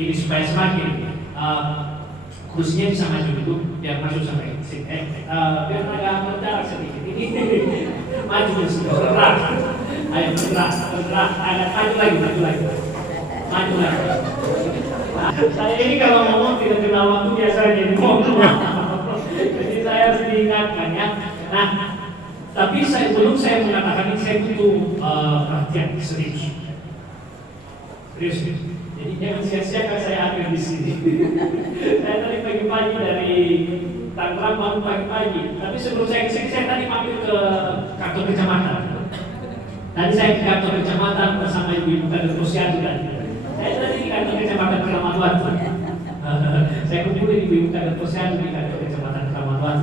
Ini supaya semakin kursinya bisa maju itu biar masuk sampai sini. Biar agak berjarak sedikit ini maju sedikit bergerak. Ayo bergerak, agak maju lagi. Nah, saya ini kalau ngomong tidak kenal waktu biasanya jadi ngomong. Jadi saya harus diingatkan ya. Nah, tapi sebelum saya mengatakan ini saya butuh perhatian serius. Jadi jangan sia-siakan saya hadir di sini. Saya tadi pagi-pagi dari Tangerang baru pagi-pagi. Tapi sebelum saya ke sini saya tadi mampir ke kantor kecamatan. Tadi saya ke kantor kecamatan bersama Ibu Kader Posyandu tadi. Saya tadi di kantor kecamatan Keramaduan. Saya kumpulin Ibu Kader Posyandu di kantor kecamatan Keramaduan.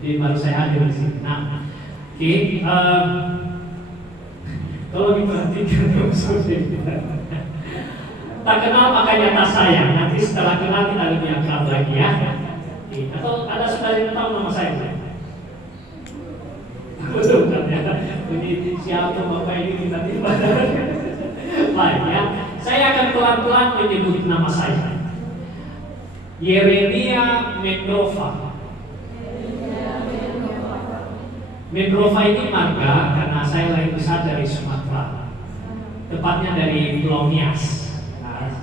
Jadi baru saya hadir di sini. Nah, oke. Kalau diperhatikan tak kenal maka nyata sayang. Nanti setelah kenal kita lebih akrab lagi ya. Atau ada saudara yang tahu nama saya? Betul kan ya? Ini siapa bapak ini tiba-tiba. Baik ya. Saya akan pelan-pelan menyebut nama saya. Yeremia Mendrova. Mendrova ini marga karena saya lahir besar dari Sumatera. Tepatnya dari Pulau Nias.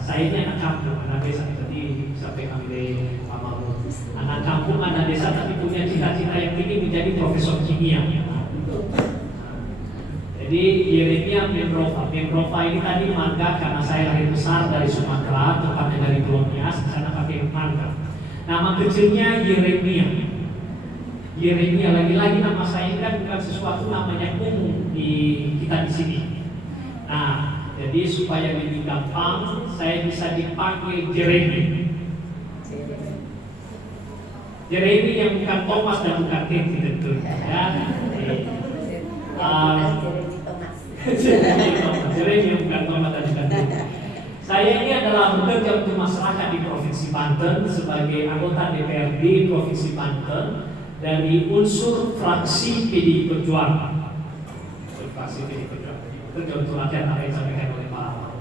Saya ini anak kampung, anak desa tadi sampai kami pamamu. Anak kampung, anak desa tapi punya cita-cita yang tinggi menjadi profesor kimia. Jadi Yeremia Mendrova ini tadi marga karena saya lahir besar dari Sumatera, tepatnya dari Pulau Nias, sana pakai marga. Nama kecilnya Yeremia lagi-lagi nama saya ini kan bukan sesuatu namanya umum di kita di sini. Nah, jadi supaya lebih gampang, saya bisa dipanggil Jeremy. Jeremy yang bukan Thomas dan bukan Teti tentu. Ya. Jeremy yang bukan Thomas dan bukan Teti. Saya ini adalah bekerja untuk masyarakat di Provinsi Banten sebagai anggota DPRD Provinsi Banten dari unsur fraksi PDI Perjuangan. Fraksi PDI Perjuangan. Bekerja untuk rakyat apa yang disampaikan oleh Pak Ahmad.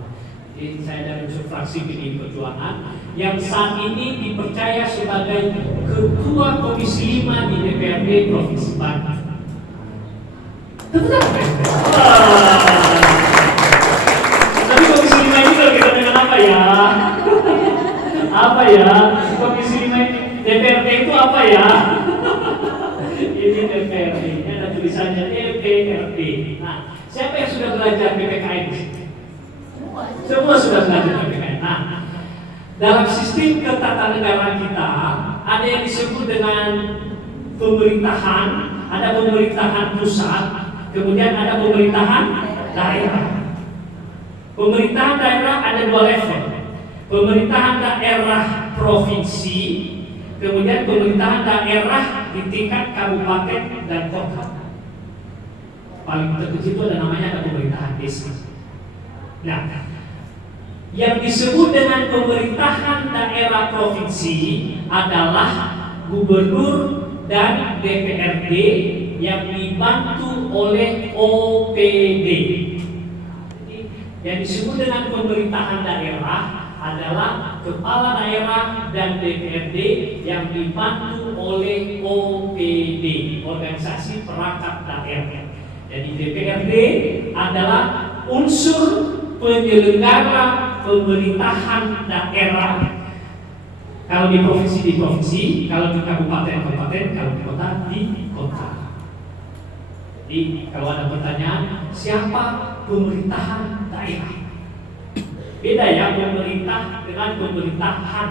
Jadi saya dari unsur fraksi PDI Perjuangan yang saat ini dipercaya sebagai Ketua Komisi 5 di DPRD Provinsi Banten. Tapi Komisi 5 ini kalau kita dengan apa ya? Apa ya? Komisi 5 ini DPRD itu apa ya? Ini DPRD, ini ada tulisannya DPRD. Nah, siapa yang sudah belajar PPKN? Semua sudah belajar PPKN. Nah, dalam sistem ketatanegaraan kita ada yang disebut dengan pemerintahan, ada pemerintahan pusat, kemudian ada pemerintahan daerah. Pemerintahan daerah ada dua level. Pemerintahan daerah provinsi, kemudian pemerintahan daerah di tingkat kabupaten dan kota. Paling terkecil itu ada namanya ada pemerintahan desa. Nah, yang disebut dengan pemerintahan daerah provinsi adalah gubernur dan DPRD yang dibantu oleh OPD. Yang disebut dengan pemerintahan daerah adalah kepala daerah dan DPRD yang dibantu oleh OPD, organisasi perangkat daerah. Jadi DPRD adalah unsur penyelenggara pemerintahan daerah. Kalau di provinsi, kalau di kabupaten, kalau di kota, kota. Jadi kalau ada pertanyaan, siapa pemerintahan daerah? Beda ya pemerintah dengan pemerintahan.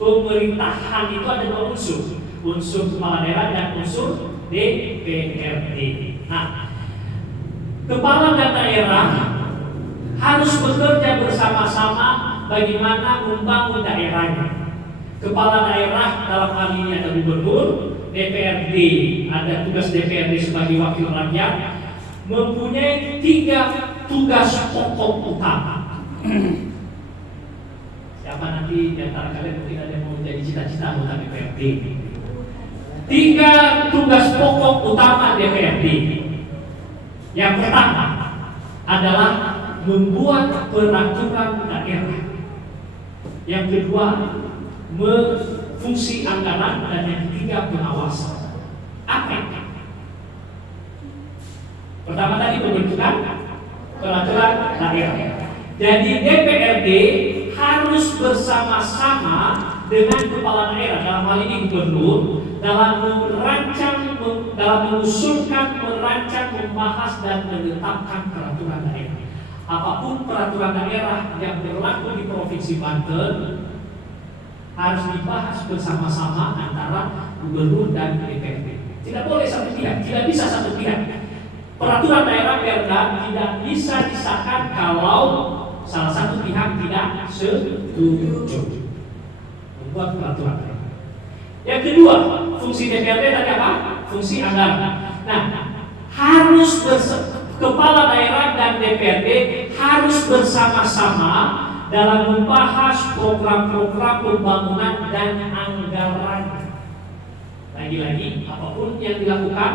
Pemerintahan itu ada dua unsur kepala daerah dan unsur DPRD. Nah, kepala dan daerah harus bekerja bersama-sama bagaimana membangun daerahnya. Kepala daerah dalam hal ini ada gubernur, DPRD ada tugas DPRD sebagai wakil rakyat, mempunyai 3 tugas pokok utama. Siapa nanti di antara kalian mungkin ada yang mau menjadi cita-cita anggota DPRD? 3 tugas pokok utama DPRD. Yang pertama adalah membuat peraturan daerah. Yang kedua, fungsi anggaran, dan yang ketiga pengawasan. Apa itu? Pertama tadi pembentukan peraturan daerah. Jadi DPRD harus bersama-sama dengan kepala daerah, dalam hal ini gubernur, dalam mengusulkan, merancang, membahas dan menetapkan peraturan daerah. Apapun peraturan daerah yang berlaku di Provinsi Banten harus dibahas bersama-sama antara gubernur dan DPRD. Tidak boleh satu pihak, tidak bisa satu pihak. Peraturan daerah Perda tidak bisa disahkan kalau salah satu pihak tidak setuju membuat peraturan daerah. Yang kedua, fungsi DPRD tadi apa? Fungsi anggaran. Nah, kepala daerah dan DPRD harus bersama-sama dalam membahas program-program pembangunan dan anggaran. Lagi-lagi, apapun yang dilakukan,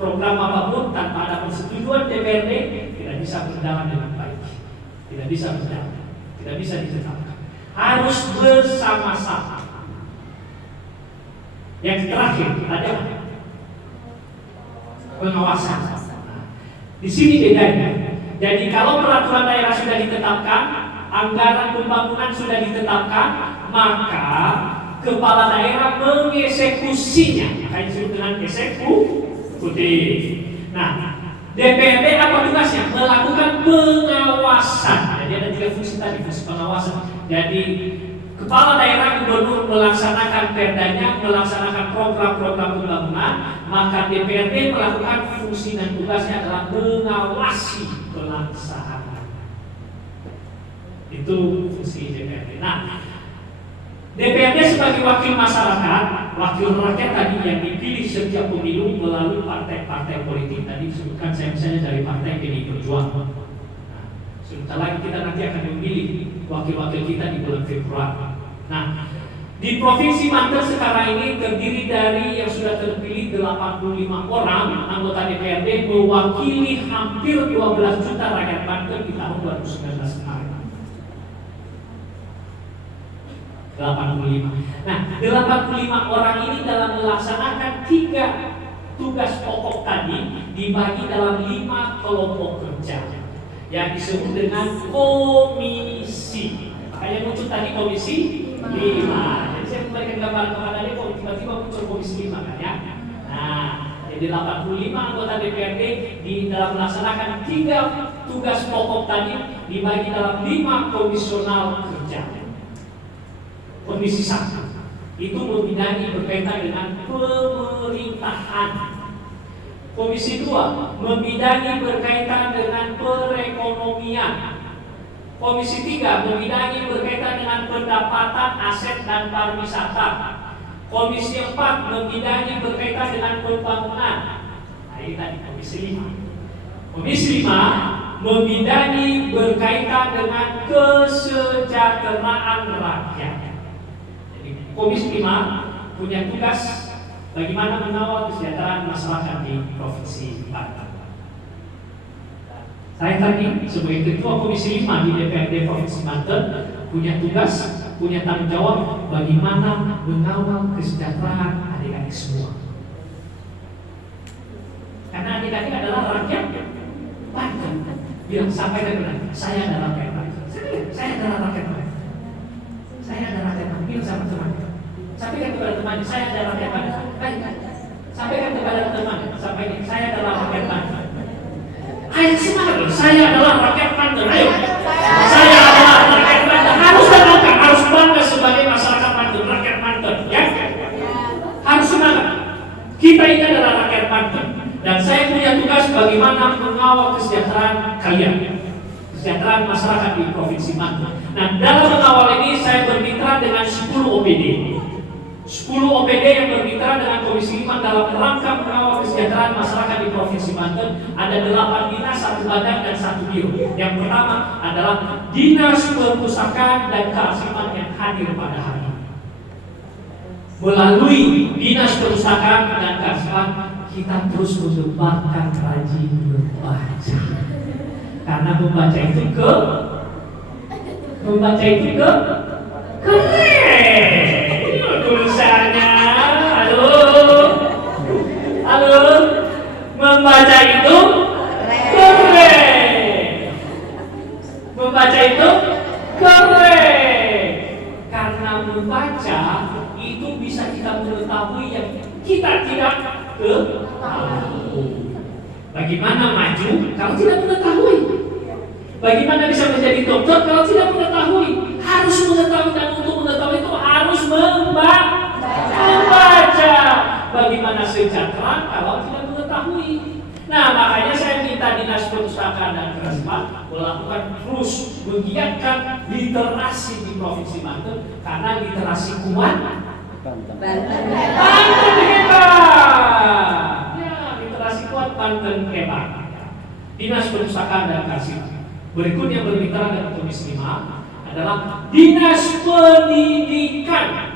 program apapun tanpa ada persetujuan DPRD tidak bisa berjalan dengan baik, tidak bisa berjalan, tidak bisa ditetapkan. Harus bersama-sama. Yang terakhir ada pengawasan. Di sini bedanya. Jadi kalau peraturan daerah sudah ditetapkan, anggaran pembangunan sudah ditetapkan, maka kepala daerah mengeksekusinya. Maka disebut dengan eksekutif. Nah, DPRD apa tugasnya? Melakukan pengawasan. Jadi ada 3 fungsi tadi, fungsi pengawasan. Jadi kepala daerah, gubernur melaksanakan perdanya, melaksanakan program-program pembangunan, maka DPRD melakukan fungsi dan tugasnya adalah mengawasi pelaksanaan. Itu fungsi DPRD. Nah, DPRD sebagai wakil masyarakat, wakil rakyat tadi yang dipilih setiap pemilu melalui partai-partai politik. Tadi disebutkan saya misalnya dari partai PDI Perjuangan. Nah, sebentar lagi kita nanti akan memilih wakil-wakil kita di bulan Februari. Nah, di Provinsi Banten sekarang ini terdiri dari yang sudah terpilih 85 orang anggota DPRD mewakili hampir 12 juta rakyat Banten di tahun 2019 kemarin. 85. Nah, 85 orang ini dalam melaksanakan 3 tugas pokok tadi dibagi dalam 5 kelompok kerja yang disebut dengan komisi. Makanya muncul tadi komisi 5. Jadi saya memberikan gambaran kepada Anda kok tiba-tiba muncul komisi 5 kan ya. Nah, jadi 85 anggota DPRD di dalam melaksanakan 3 tugas pokok tadi dibagi dalam 5 komisional kerja. Komisi 1 itu membidangi berkaitan dengan pemerintahan. Komisi 2 membidangi berkaitan dengan perekonomian. Komisi 3 membidangi berkaitan dengan pendapatan, aset dan pariwisata. Komisi 4 membidangi berkaitan dengan pembangunan. Nah, ini tadi komisi 5. Komisi 5 membidangi berkaitan dengan kesejahteraan rakyat. Komisi 5 punya tugas bagaimana mengawal kesejahteraan masyarakat di Provinsi Banten. Saya tadi sebagai ketua Komisi 5 di DPRD Provinsi Banten punya tugas, punya tanggung jawab bagaimana mengawal kesejahteraan adik-adik semua. Karena adik-adik adalah rakyat Banten. Bilang sampaikan benar, saya adalah rakyat Banten. Saya adalah rakyat Banten. Saya adalah rakyat Banten. Bilang sama teman. Sampaikan kepada teman, saya adalah rakyat Banten. Sampaikan kepada teman, sampaikan saya adalah rakyat Banten. Ayo semangat, saya adalah rakyat Banten. Ayo, saya adalah rakyat Banten. Harus bangga, harus bangga sebagai masyarakat Banten, rakyat Banten, ya. Harus semangat. Kita ini adalah rakyat Banten, dan saya punya tugas bagaimana mengawal kesejahteraan kalian, kesejahteraan masyarakat di Provinsi Banten. Nah, dalam mengawal ini saya bermitra dengan 10 OPD. 10 OPD yang bermitra dengan Komisi 5 dalam rangka mengawal kesejahteraan masyarakat di Provinsi Banten. Ada 8 dinas, 1 badan dan 1 biro. Yang pertama adalah Dinas Perpustakaan dan Kearsipan yang hadir pada hari ini. Melalui Dinas Perpustakaan dan Kearsipan kita terus mengembangkan rajin membaca. Karena membaca itu keren. Tulisannya, halo, membaca itu keren. Membaca itu keren. Karena membaca itu bisa kita mengetahui yang kita tidak ketahui. Bagaimana maju kalau tidak mengetahui? Bagaimana bisa menjadi dokter kalau tidak mengetahui? Harus mengetahui, dan untuk mengetahui itu harus membaca. Bagaimana sejahtera kalau tidak mengetahui? Nah, makanya saya minta Dinas Perpustakaan dan Keresma melakukan terus menggiatkan literasi di Provinsi Banten, karena literasi kuat Banten hebat. Ya, literasi kuat Banten hebat. Dinas Perpustakaan dan Keresma. Berikutnya bermitra dengan Komisi 5 adalah Dinas Pendidikan.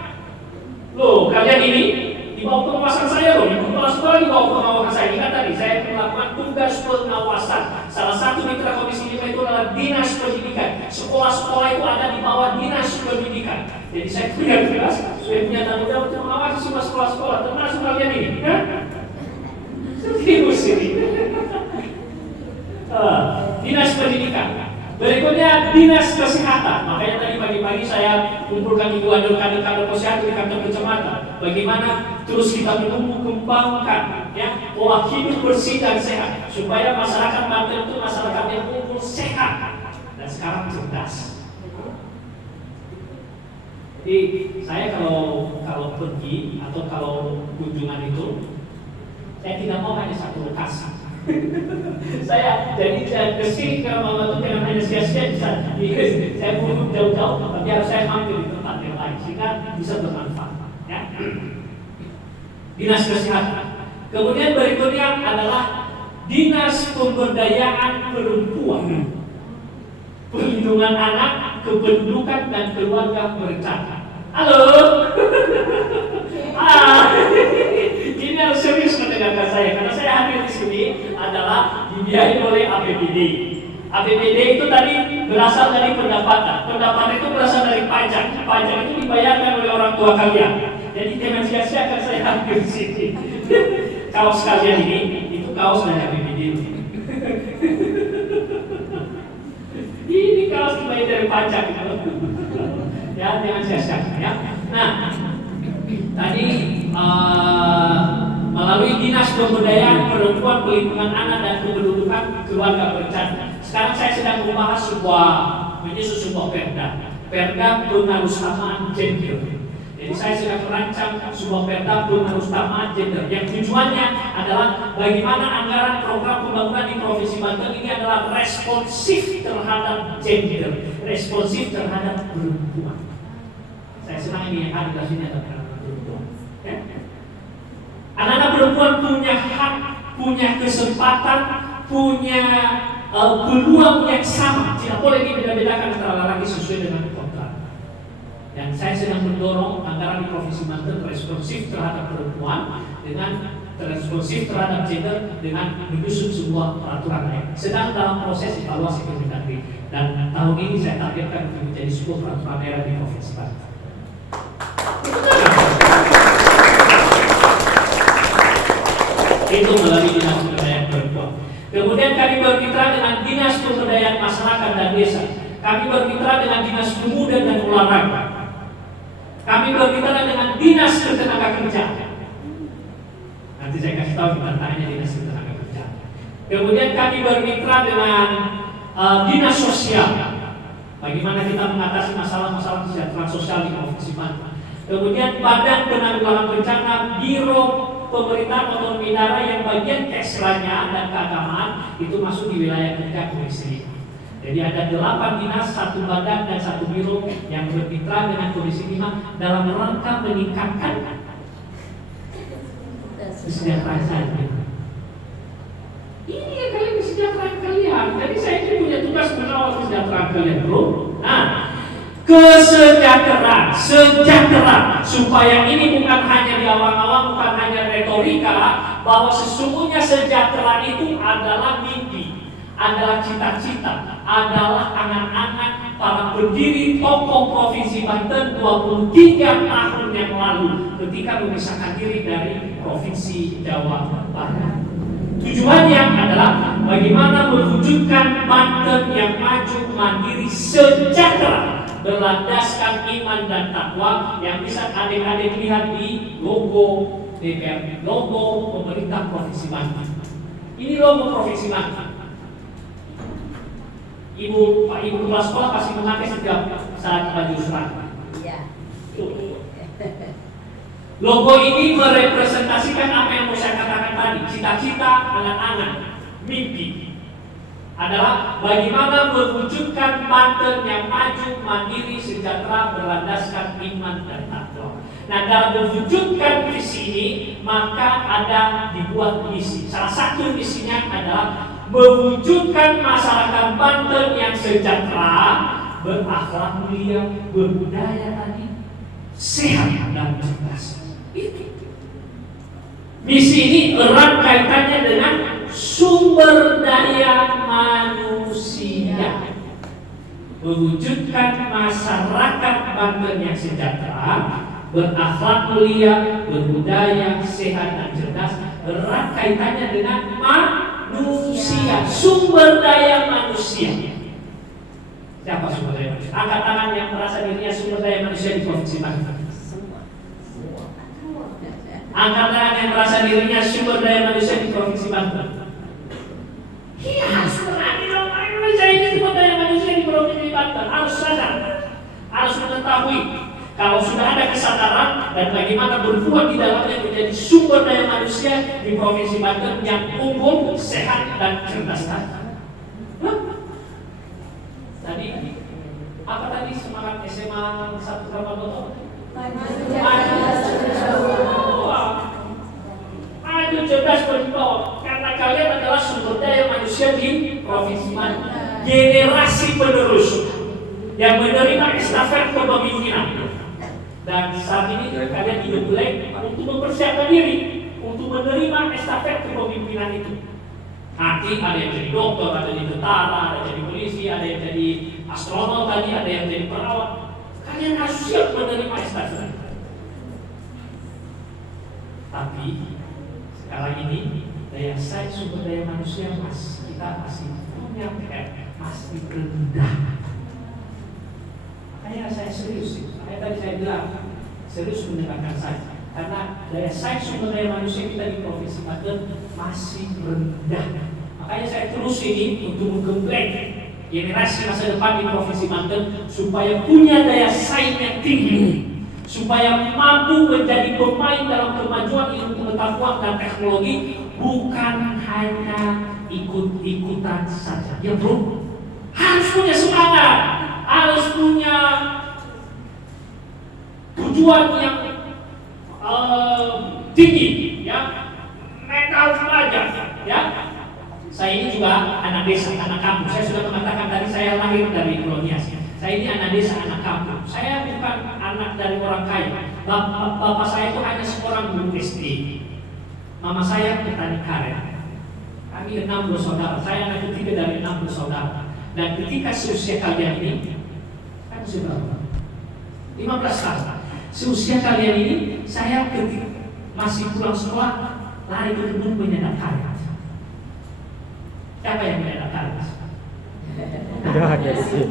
Loh, kalian ini di bawah pengawasan saya loh, ibu kepala sekolah di bawah pengawasan saya. Ingat tadi, saya melakukan tugas pengawasan. Salah satu mitra Komisi 5 itu adalah Dinas Pendidikan. Sekolah-sekolah itu ada di bawah Dinas Pendidikan. Jadi saya punya tugas, saya punya tanggung jawab untuk mengawasi semua sekolah-sekolah, termasuk kalian ini. Seperti ini. Dinas Pendidikan. Berikutnya Dinas Kesehatan. Makanya tadi pagi-pagi saya kumpulkan ibu kader-kader kesehatan di kantor kecamatan. Bagaimana terus kita menumbuh kembangkan ya pola hidup bersih dan sehat, supaya masyarakat Banten itu masyarakat yang unggul, sehat, dan sekarang cerdas. Jadi saya kalau pergi atau kalau kunjungan itu, saya tidak mau hanya satu lokasi. Saya ke sini ke Mama itu dengan hanya sia-sia bisa. Saya mau jauh-jauh, tapi harus saya mampir di tempat yang lain sehingga bisa bermanfaat. Ya. Dinas Kesehatan. Kemudian berikutnya adalah Dinas Pemberdayaan Perempuan, Perlindungan Anak, Kependudukan dan Keluarga Berencana. Halo. Ini harus serius mendengarkan saya, karena saya hadir di sini adalah dibiayai oleh APBD. APBD itu tadi berasal dari pendapatan. Pendapatan itu berasal dari pajak. Pajak itu dibayarkan oleh orang tua kalian. Jadi jangan sia-siakan saya hadir di sini. Kaos kalian ini itu kaos dari APBD. Ini kaos dibayar dari pajak. Ya, jangan sia-siakan ya. Nah, tadi melalui Dinas Pemberdayaan Perempuan, Perlindungan Anak dan Kependudukan Keluarga Berencana. Sekarang saya sedang membahas menyusun sebuah perda pengarusamaan gender. Jadi saya sedang merancang sebuah perda pengarusamaan gender yang tujuannya adalah bagaimana anggaran program pembangunan di Provinsi Banten ini adalah responsif terhadap gender, responsif terhadap perempuan. Saya senang ini yang hadir di sini adalah perempuan. Ya? Anak-anak perempuan punya hak, punya kesempatan, punya peluang yang sama. Tidak boleh dibeda-bedakan antara laki-laki sesuai dengan kontrak. Dan saya sedang mendorong anggaran di Provinsi Banten responsif terhadap perempuan dengan responsif terhadap gender dengan menyusun sebuah peraturan lain. Sedang dalam proses evaluasi Kemendagri, dan tahun ini saya targetkan untuk menjadi sebuah peraturan daerah di Provinsi Banten. Itu melalui Dinas Pemberdayaan Perempuan. Kemudian kami bermitra dengan Dinas Pemberdayaan Masyarakat dan Desa. Kami bermitra dengan Dinas Pemuda dan Olahraga. Kami bermitra dengan Dinas Ketenagakerjaan. Nanti saya kasih tahu tentangnya Dinas Ketenagakerjaan. Kemudian kami bermitra dengan Dinas Sosial. Bagaimana kita mengatasi masalah-masalah kesejahteraan sosial di Provinsi Banten. Kemudian Badan Penanggulangan Bencana, Biro Pemerintahan Otonomi Daerah yang bagian kesranya dan keagamaan itu masuk di wilayah kerja Komisi 5. Jadi ada 8 dinas, 1 badan dan 1 biro yang bermitra dengan Komisi 5 dalam rangka meningkatkan kesejahteraan saya. Ini yang kalian kesejahteraan kalian. Jadi saya ini punya tugas mengawal kesejahteraan kalian, bro. Nah, kesejahteraan, sejahtera, supaya ini bukan hanya di awang-awang, bukan hanya retorika, bahwa sesungguhnya sejahtera itu adalah mimpi, adalah cita-cita, adalah angan-angan para pendiri tokoh Provinsi Banten 23 tahun yang lalu ketika memisahkan diri dari Provinsi Jawa Barat. Tujuannya adalah bagaimana mewujudkan Banten yang maju, mandiri, sejahtera, berlandaskan iman dan takwa yang bisa adik-adik lihat di logo DPR, logo pemerintah Provinsi Banten. Ini logo Provinsi Banten. Pak Ibu kepala sekolah pasti memakai setiap saat baju seragam. Iya. Logo ini merepresentasikan apa yang mau saya katakan tadi, cita-cita, angan-angan, mimpi. Adalah bagaimana mewujudkan Banten yang maju, mandiri, sejahtera, berlandaskan iman dan takwa. Nah, dalam mewujudkan visi ini, maka ada dibuat misi. Salah satu misinya adalah mewujudkan masyarakat Banten yang sejahtera, berakhlak mulia, berbudaya tadi, sehat dan cerdas. Itu. Misi ini erat kaitannya dengan sumber daya manusia. Mewujudkan masyarakat Banten yang sejahtera, berakhlak mulia, berbudaya, sehat dan cerdas, erat kaitannya dengan manusia, sumber daya manusia. Siapa sumber daya manusia? Angkat tangan yang merasa dirinya sumber daya manusia di Provinsi Banten. Angkat tangan yang merasa dirinya sumber daya manusia di Provinsi Banten. Iya, harus berani dong. Saya ini sumber daya manusia di Provinsi Banten. Harus sadar, harus mengetahui kalau sudah ada kesadaran dan bagaimana berbuat di dalamnya menjadi sumber daya manusia di Provinsi Banten yang unggul, sehat dan cerdas. Tadi apa tadi semangat SMA 1 Ramadan? Maju cerdas berwibawa karena kalian adalah sumber daya manusia di Provinsi Banten. Generasi penerus yang menerima estafet kepemimpinan. Dan saat ini kalian hidup blank untuk mempersiapkan diri untuk menerima estafet kepemimpinan itu. Nanti ada yang jadi dokter, ada yang jadi tentara, ada yang jadi polisi, ada yang jadi astronot tadi, ada yang jadi perawat. Kalian harus siap menerima estafet. Tapi sekarang ini daya saing sumber daya manusia kita masih punya PR, masih rendah. Makanya saya serius sih. Tadi saya bilang serius mendengarkan saya karena daya saing sumber daya manusia kita di Provinsi Banten masih rendah. Makanya saya terus ini untuk menggembleng generasi masa depan di Provinsi Banten supaya punya daya saing yang tinggi, supaya mampu menjadi pemain dalam kemajuan ilmu pengetahuan dan teknologi, bukan hanya ikut-ikutan saja. Ya bro, harus punya semangat, harus punya tujuan yang tinggi, ya, mental belajar, ya. Saya ini juga anak desa, anak kampung. Saya sudah mengatakan tadi saya lahir dari Pulau Nias. Saya ini anak desa, anak kampung. Saya bukan anak dari orang kaya. Bapak saya itu hanya seorang guru SD. Mama saya petani karet. Kami 6 bersaudara. Saya anak ketiga dari 6 bersaudara. Dan ketika seusia kalian ini, kan sudah 15 tahun. Seusia kalian ini, saya masih pulang sekolah, lari ke kebun menyadap karet. Siapa yang menyadap karet? Enggak ada sih.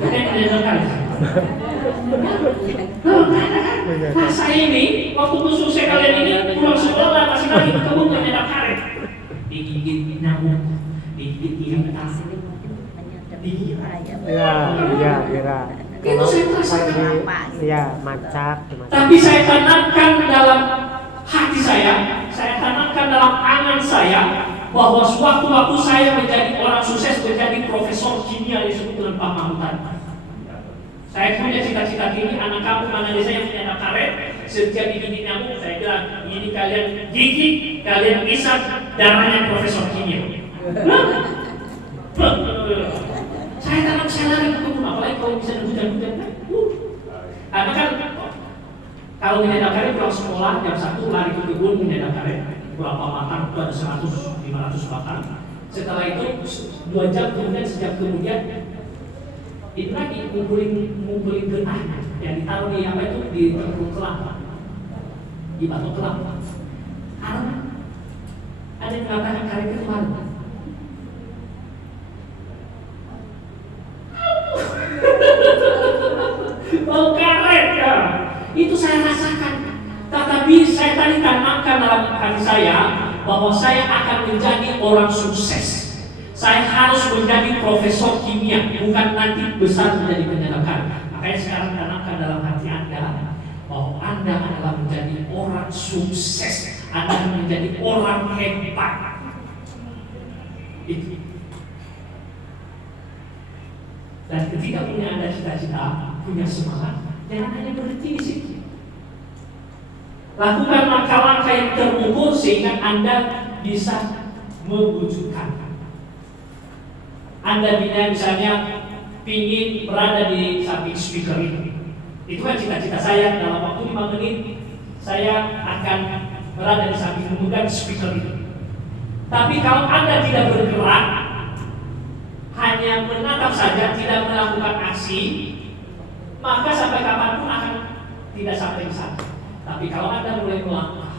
Nah, saya ini waktu seusia kalian ini pulang sekolah masih lagi ke kebun menyadap karet. Digigit nyamuk, digigit irang, Iya, kira. Itu saya merasakan. Iya, macak. Tapi saya tanamkan dalam hati saya tanamkan dalam angan saya bahwa sewaktu-waktu saya menjadi orang sukses, menjadi profesor kimia yang disebut dengan Pak Mahmud tadi. Saya punya cita-cita tinggi, anak kampung, anak desa yang punya karet, setiap digigit nyamuk, saya bilang, ini kalian gigit, kalian bisa darahnya profesor kimia. Saya tanam, saya lari ke kebun, apalagi kalau bisa hujan-hujan. Karena kan, kalau menyadap karet pulang sekolah, jam 1 lari ke kebun menyadap karet. Berapa batang itu ada 100-500 batang. Setelah itu 2 jam kemudian, sejam kemudian itu lagi ngumpulin getah yang ditaruh di apa itu, di tengkuk kelapa, di batok kelapa. Karena ada yang mengatakan karet itu malu. Oh karet ya, itu saya rasakan. Tetapi saya tadi tanamkan dalam hati saya bahwa saya akan menjadi orang sukses. Saya harus menjadi profesor kimia, bukan nanti besar menjadi penyelamatan. Makanya sekarang tanamkan dalam hati Anda bahwa Anda adalah menjadi orang sukses. Anda menjadi orang hebat. Itu. Dan ketika punya Anda cita-cita, punya semangat, jangan hanya berhenti di situ. Lakukan langkah-langkah yang terukur sehingga Anda bisa mewujudkan. Anda misalnya ingin berada di samping speaker itu. Itu kan cita-cita saya, dalam waktu 5 menit saya akan berada di samping memegang speaker itu. Tapi kalau Anda tidak bergerak, hanya menatap saja, tidak melakukan aksi, maka sampai kapanpun akan tidak sampai di sana. Tapi kalau Anda mulai melangkah,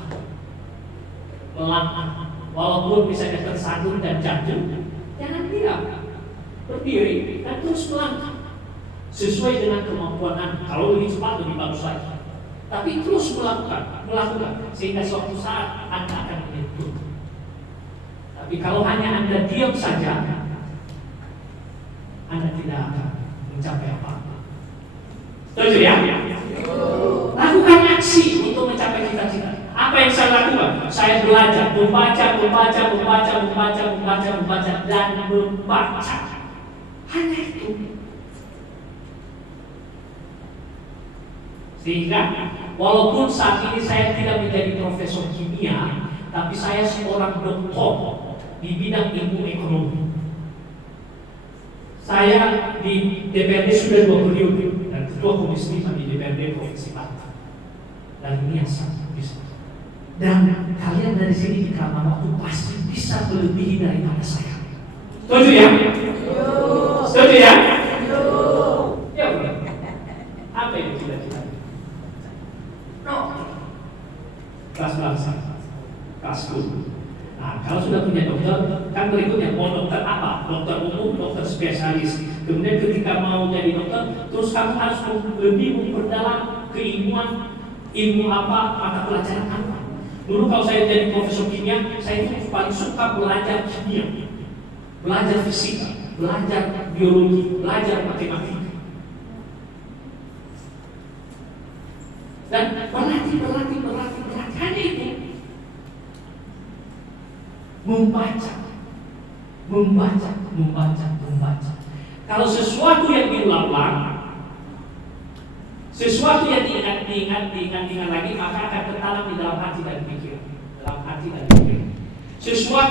walaupun misalnya tersandur dan jatuh, jangan diam, berdiri dan terus melangkah sesuai dengan kemampuan Anda. Kalau lebih cepat lebih bagus lagi. Tapi terus melakukan sehingga suatu saat Anda akan menyentuh. Tapi kalau hanya Anda diam saja, Anda tidak akan mencapai apa-apa. Setuju ya? Lakukan aksi untuk mencapai cita-cita. Apa yang saya lakukan? Saya belajar, membaca dan membaca. Hanya itu. Sehingga walaupun saat ini saya tidak menjadi profesor kimia, tapi saya seorang doktor di bidang ilmu ekonomi. Saya di DPRD sudah 2 periode dan ketua komisi 5 di DPRD Provinsi Banten. Dan ini yang sangat bisa. Dan kalian dari sini di Karena Waktu pasti bisa melebihi daripada saya. Setuju ya? Setuju ya? Ya boleh. Apa itu cita-cita? Kelas bangsa, kelas guru. Nah, kalau sudah punya dokter, kan berikutnya mau dokter apa? Dokter umum, dokter spesialis. Kemudian ketika mau jadi dokter, terus kamu harus lebih memperdalam keilmuan, ilmu apa, mata pelajaran apa. Dulu kalau saya jadi profesor kimia, saya itu paling suka belajar kimia, belajar fisika, belajar biologi, belajar matematika. Dan berlatih, hanya itu. Membaca. Kalau sesuatu yang diulang-ulang, sesuatu yang diingat lagi, maka akan tertanam di dalam hati dan pikiran. Sesuatu